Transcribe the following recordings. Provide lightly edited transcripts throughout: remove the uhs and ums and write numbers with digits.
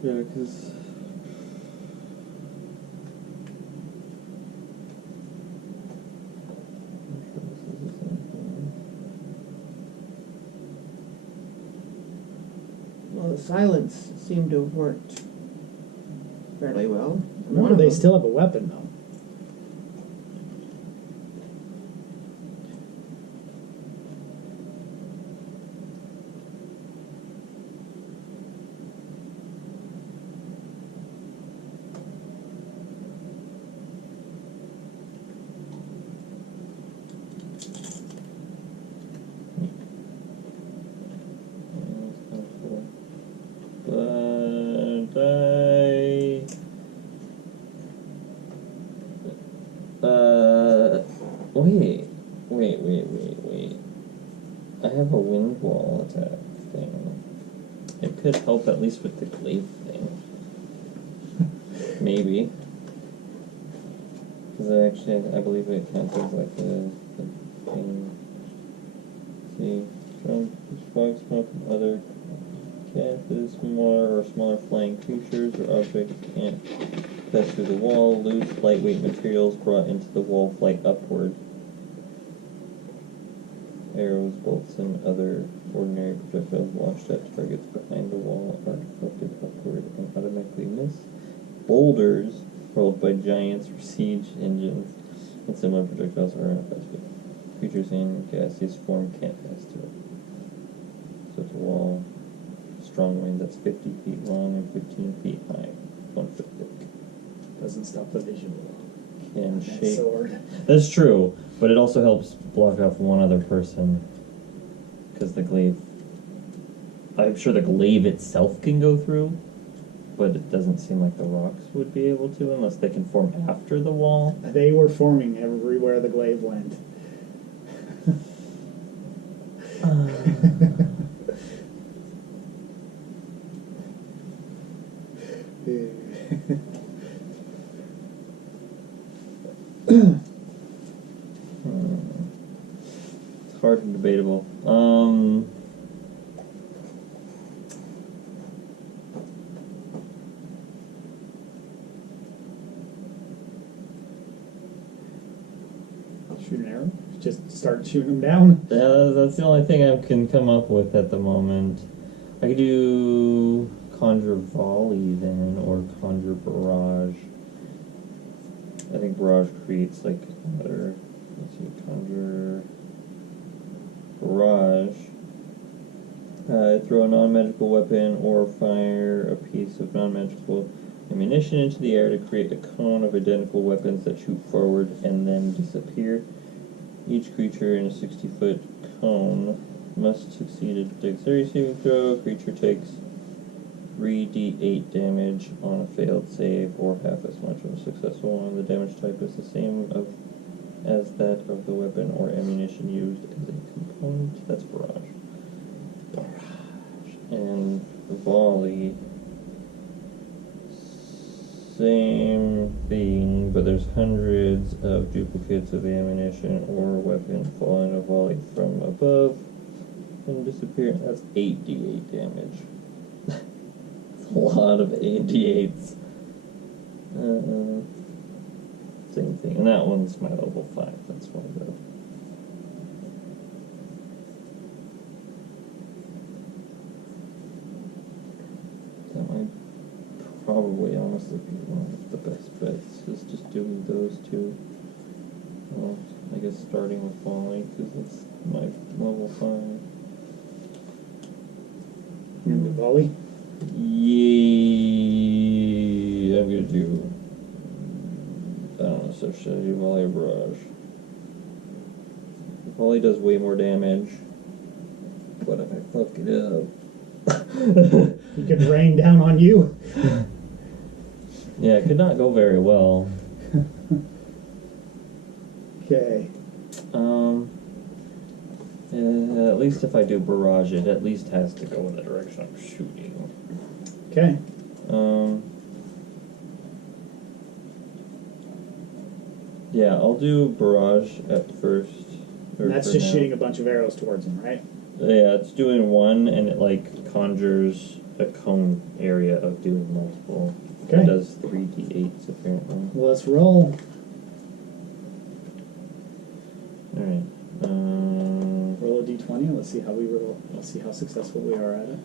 Yeah, because... Well, the silence seemed to have worked fairly well. No, they still have a weapon, though. Wait. I have a wind wall attack thing. It could help at least with the glaive thing. Maybe. Because I believe it counts as like a thing. See, from fog smoke and other gases, smaller flying creatures or objects can't pass through the wall. Loose, lightweight materials brought into the wall fly upward. Arrows, bolts, and other ordinary projectiles launched at targets behind the wall are deflected upward and automatically miss. Boulders hurled by giants or siege engines and similar projectiles are ineffective. Creatures in gaseous form can't pass through it. So it's a wall, strong wind that's 50 feet long and 15 feet high, 1 foot thick. Doesn't stop the visual. Can That shape. sword. That's true, but it also helps block off one other person. Because the glaive... I'm sure the glaive itself can go through, but it doesn't seem like the rocks would be able to unless they can form after the wall. They were forming everywhere the glaive went. It's hard and debatable. Shoot an arrow? Just start shooting them down? Yeah, that's the only thing I can come up with at the moment. I could do Conjure Volley then, or Conjure Barrage. I think Barrage creates like another... Let's see, Conjure Barrage. Throw a non-magical weapon or fire a piece of non-magical ammunition into the air to create a cone of identical weapons that shoot forward and then disappear. Each creature in a 60-foot cone must succeed a dexterity saving throw. Creature takes 3d8 damage on a failed save, or half as much on a successful one. The damage type is the same as that of the weapon or ammunition used as a component. That's Barrage. And Volley, same thing, but there's hundreds of duplicates of ammunition or weapon falling a volley from above and disappear. That's 8d8 damage. That's a lot of 8d8s. Same thing, and that one's my level 5. That's one of the... That might probably honestly be one of the best bets, is just doing those two. Well, I guess starting with Volley, because it's my level 5. And the volley? Yeah, I'm gonna do... I don't know, so should I do Volley or Barrage? Volley does way more damage, but if I fuck it up... He could rain down on you. Yeah, it could not go very well. Okay. At least if I do Barrage, it at least has to go in the direction I'm shooting. Okay. Yeah, I'll do Barrage at first. And that's just shooting a bunch of arrows towards him, right? Yeah, it's doing one, and it, like, conjures a cone area of doing multiple. Okay. It does 3d8s apparently. Well, let's roll. Alright. Roll a d20. Let's see how we roll. Let's see how successful we are at it.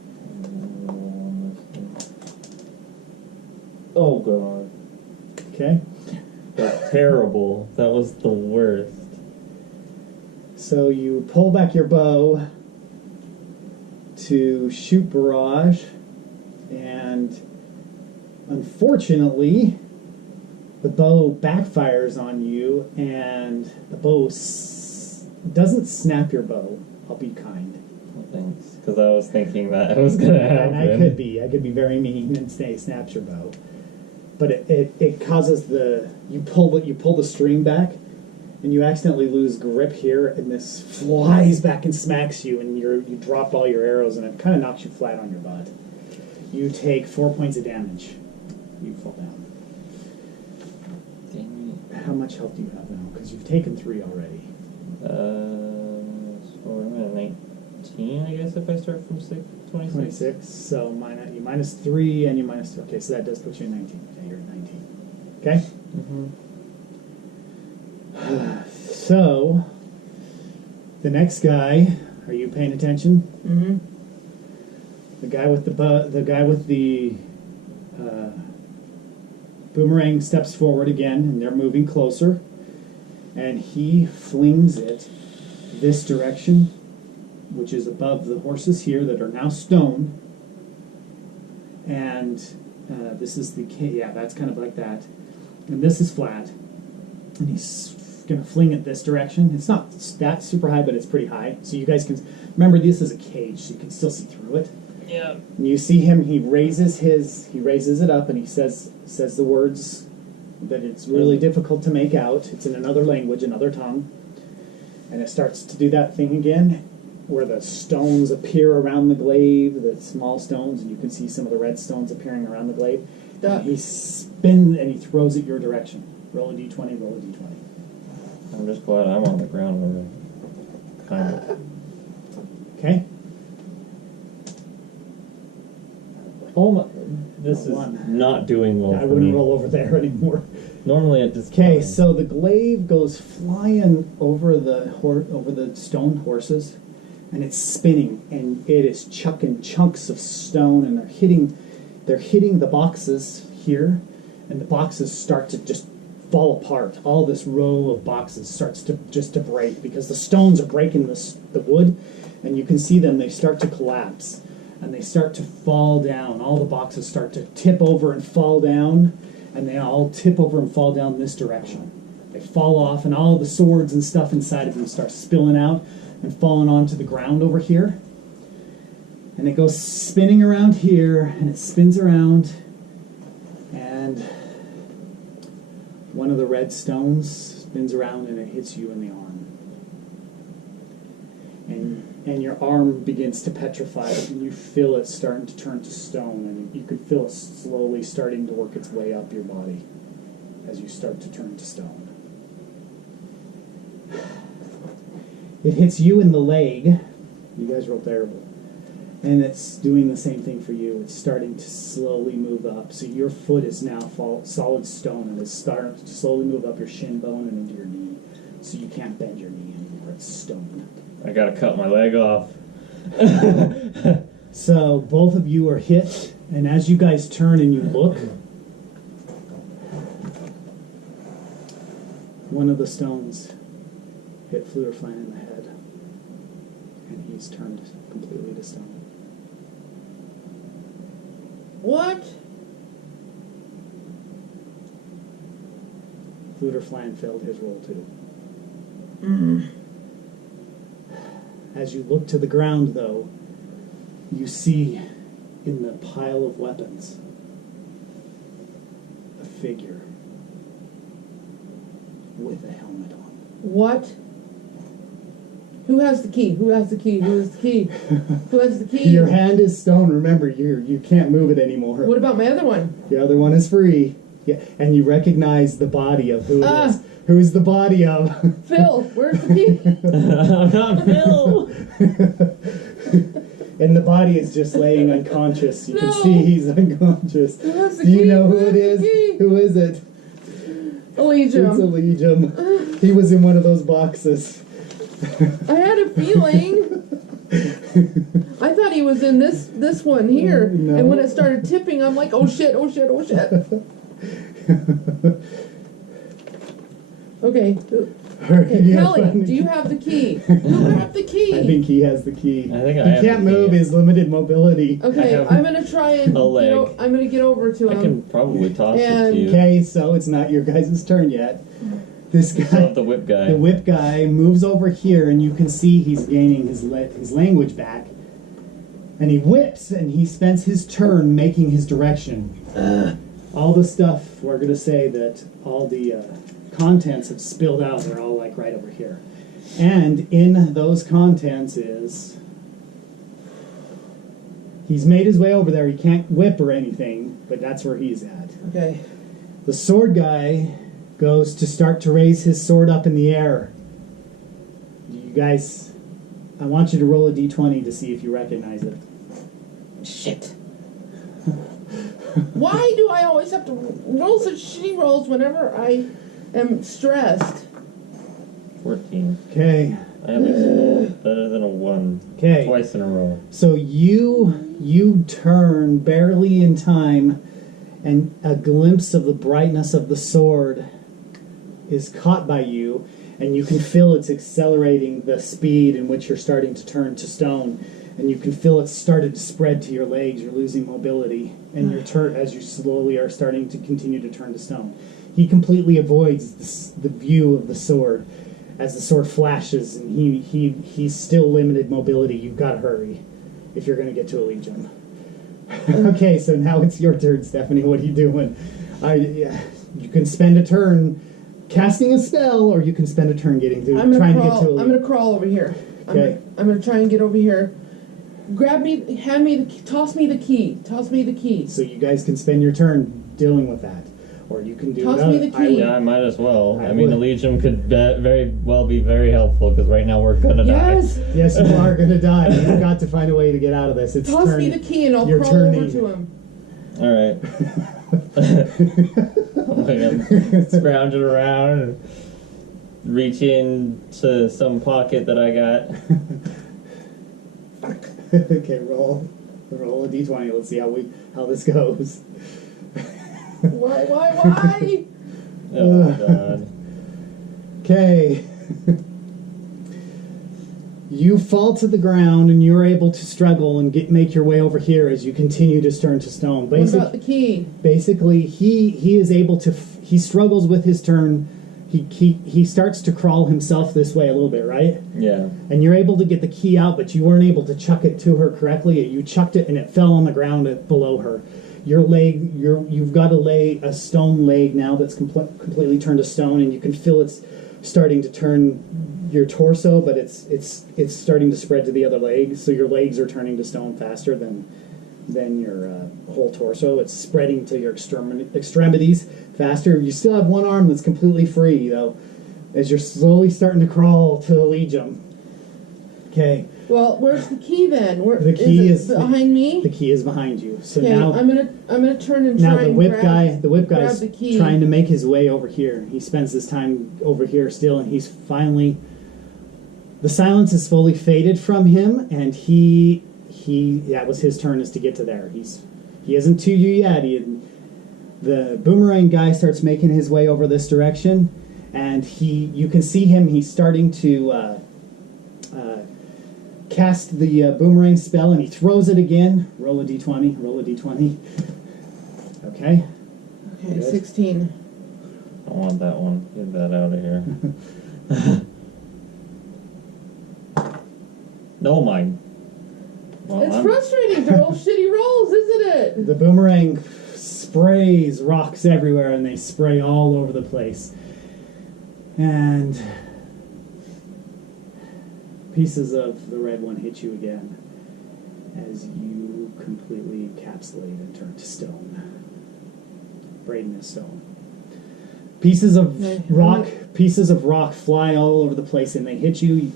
Oh god. Okay. That's terrible. That was the worst. So you pull back your bow to shoot barrage, and unfortunately, the bow backfires on you, and the bow doesn't snap your bow. I'll be kind. Well, thanks. Because I was thinking that was going to happen. And I could be very mean and say snaps your bow, but it causes you pull the string back, and you accidentally lose grip here, and this flies back and smacks you, and you drop all your arrows, and it kind of knocks you flat on your butt. You take 4 points of damage. You fall down. Dang How much health do you have now? Because you've taken 3 already. it. So I'm at 19, I guess, if I start from 26. 26. So you minus 3, and you minus 2. Okay, so that does put you at 19. Okay, you're at 19. Okay? Mm-hmm. So, the next guy, are you paying attention? Mm-hmm. The guy with the boomerang steps forward again, and they're moving closer, and he flings it this direction, which is above the horses here that are now stone, and this is that's kind of like that, and this is flat, and he's going to fling it this direction. It's not that super high, but it's pretty high, so you guys can remember this is a cage, so you can still see through it. Yeah. And you see him, he raises it up, and he says the words that it's really difficult to make out. It's in another language, another tongue. And it starts to do that thing again, where the stones appear around the glaive, the small stones, and you can see some of the red stones appearing around the glaive. And he spins, and he throws it your direction. Roll a d20, roll a d20. I'm just glad I'm on the ground already. Kind of. Okay? Oh my, this is One. not doing well I for wouldn't me. roll over there anymore. Normally it just... Okay, so the glaive goes flying over the stone horses, and it's spinning, and it is chucking chunks of stone, and they're hitting the boxes here, and the boxes start to just fall apart. All this row of boxes starts to break because the stones are breaking the wood, and you can see them. They start to collapse, and they start to fall down. All the boxes start to tip over and fall down, and they all tip over and fall down this direction. They fall off, and all the swords and stuff inside of them start spilling out and falling onto the ground over here. And it goes spinning around here, and it spins around, and one of the red stones spins around, and it hits you in the arm. And your arm begins to petrify, and you feel it starting to turn to stone, and you can feel it slowly starting to work its way up your body as you start to turn to stone. It hits you in the leg. You guys roll terrible. And it's doing the same thing for you. It's starting to slowly move up. So your foot is now solid stone, and it's starting to slowly move up your shin bone and into your knee. So you can't bend your knee anymore. It's stone. I gotta cut my leg off. So both of you are hit, and as you guys turn and you look, one of the stones hit Fluterflan in the head, and he's turned completely to stone. What? Fluterflan failed his roll too. Mm. As you look to the ground, though, you see in the pile of weapons a figure with a helmet on. What? Who has the key? Who has the key? Who has the key? Who has the key? Your hand is stone. Remember, you can't move it anymore. What about my other one? The other one is free. Yeah, and you recognize the body of who it is. Who's the body of? Phil, where's the key? I'm not Bill! And the body is just laying unconscious. You can No. see he's unconscious. Who has the Do you key? know who Who it has the is? key? Who is it? Allegium. It's Allegium. He was in one of those boxes. I had a feeling. I thought he was in this one here. No. And when it started tipping, I'm like, oh shit, oh shit, oh shit. Okay. Okay, Yeah, Kelly, funny. do you have the key? Who grabbed the key? I think he has the key. I think I He have can't the key. move his limited mobility. Okay, I have I'm gonna try and a leg. I'm gonna get over to I him. can probably toss it And- to you. Okay, so it's not your guys' turn yet. This So guy, the whip guy. the whip guy, moves over here, and you can see he's gaining his language back. And he whips, and he spends his turn making his direction. All the stuff, we're going to say that all the contents have spilled out. They're all like right over here. And in those contents is... He's made his way over there. He can't whip or anything, but that's where he's at. Okay. The sword guy goes to start to raise his sword up in the air. You guys, I want you to roll a d20 to see if you recognize it. Shit. Why do I always have to roll such shitty rolls whenever I am stressed? 14. Okay. I at least rolled better than a 1. Okay. Twice in a row. So you turn barely in time, and a glimpse of the brightness of the sword is caught by you, and you can feel it's accelerating the speed in which you're starting to turn to stone, and you can feel it's started to spread to your legs. You're losing mobility, and as you slowly are starting to continue to turn to stone. He completely avoids the view of the sword as the sword flashes, and he's still limited mobility. You've got to hurry if you're going to get to Allegium. Okay, so now it's your turn, Stephanie. What are you doing? You can spend a turn casting a spell, or you can spend a turn trying to get to Allegium. I'm gonna crawl over here. Okay. I'm gonna try and get over here. Grab me, toss me the key. Toss me the key. So you guys can spend your turn dealing with that, or you can do Toss another. me the key. Yeah, I might as well. I I mean, would. Allegium could very well be very helpful because right now we're gonna Yes. Yes, you are going to die. You've got to find a way to get out of this. It's Toss me the key and I'll You're crawl over turning. to him. die. All right. I'm scrounging around and reach into some pocket that I got. Okay, roll a d20. Let's see how this goes. Why? Oh god. Okay. You fall to the ground, and you're able to struggle and make your way over here as you continue to turn to stone. What about the key? Basically, he is able to. He struggles with his turn. He starts to crawl himself this way a little bit, right? Yeah. And you're able to get the key out, but you weren't able to chuck it to her correctly. You chucked it, and it fell on the ground below her. Your leg, you've got a stone leg now that's completely turned to stone, and you can feel it's starting to turn your torso, but it's starting to spread to the other leg. So your legs are turning to stone faster than your whole torso. It's spreading to your extremities faster. You still have one arm that's completely free, though, as you're slowly starting to crawl to Allegium. Okay. Well, where's the key then? The key is it behind me. The key is behind you. So Okay, now I'm gonna turn and now try the and whip grab guy's the key. trying to make his way over here. He spends his time over here still, and he's finally. The silence is fully faded from him, and that was his turn, is to get to there. He isn't to you yet. The boomerang guy starts making his way over this direction, and you can see him. He's starting to cast the boomerang spell, and he throws it again. Roll a d20. Roll a d20. Okay. Okay, Good. 16. I want that one. Get that out of here. No, mine. Well, It's frustrating to roll shitty rolls, isn't it? The boomerang sprays rocks everywhere, and they spray all over the place. And pieces of the red one hit you again as you completely encapsulate and turn to stone. Braden is stone. Pieces of rock fly all over the place, and they hit you.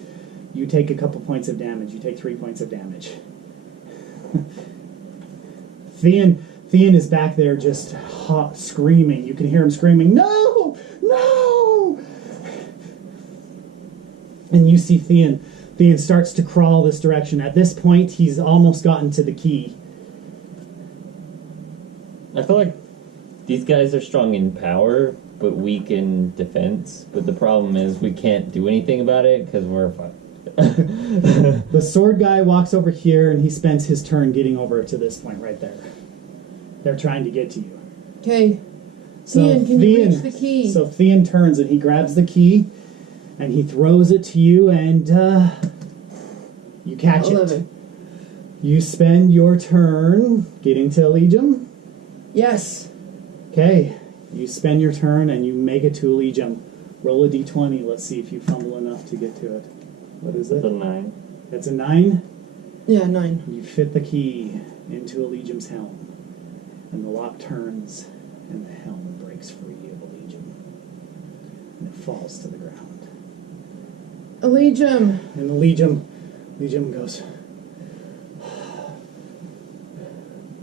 You take a couple points of damage. You take 3 points of damage. Theon is back there just screaming. You can hear him screaming, "No! No!" And you see Theon. Theon starts to crawl this direction. At this point, he's almost gotten to the key. I feel like these guys are strong in power, but weak in defense. But the problem is we can't do anything about it because we're fucked. The sword guy walks over here, and he spends his turn getting over to this point right there. They're trying to get to you. Okay. So Theon, can you reach the key? So Theon turns, and he grabs the key, and he throws it to you, and you catch 11. it. You spend your turn getting to Allegium. Yes. Okay. You spend your turn, and you make it to Allegium. Roll a d20. Let's see if you fumble enough to get to it. What is It's it? a 9. It's a 9. Yeah, 9. You fit the key into Allegium's helm, and the lock turns, and the helm breaks free of Allegium, and it falls to the ground. Allegium. And Allegium goes,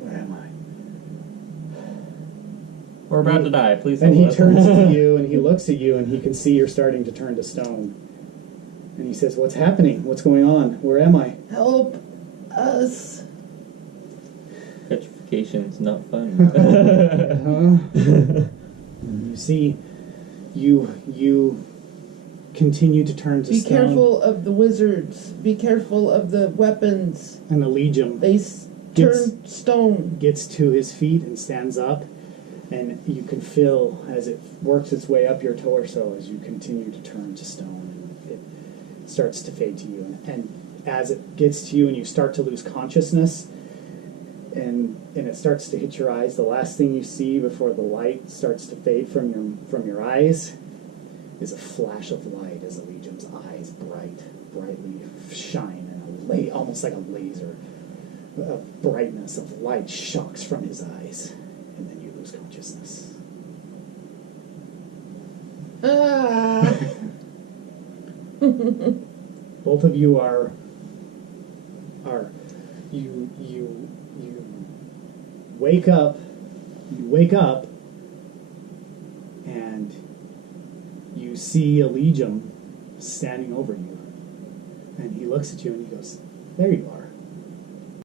"Where am I?" We're about to die. Please And he help us. turns to you, and he looks at you, and he can see you're starting to turn to stone. And he says, "What's happening? What's going on? Where am I?" Help us. Petrification's not fun. You see, you continue to turn to Be stone. careful of the wizards. Be careful of the weapons. And Allegium They Gets- turn stone. gets to his feet and stands up, and you can feel as it works its way up your torso as you continue to turn to stone, and it starts to fade to you. And as it gets to you and you start to lose consciousness, and it starts to hit your eyes, the last thing you see before the light starts to fade from your eyes is a flash of light as Allegium's eyes brightly shine, and almost like a laser. A brightness of light shocks from his eyes, and then you lose consciousness. Ah. Both of you are you wake up. You wake up, and you see Allegium standing over you, and he looks at you and he goes, "There you are."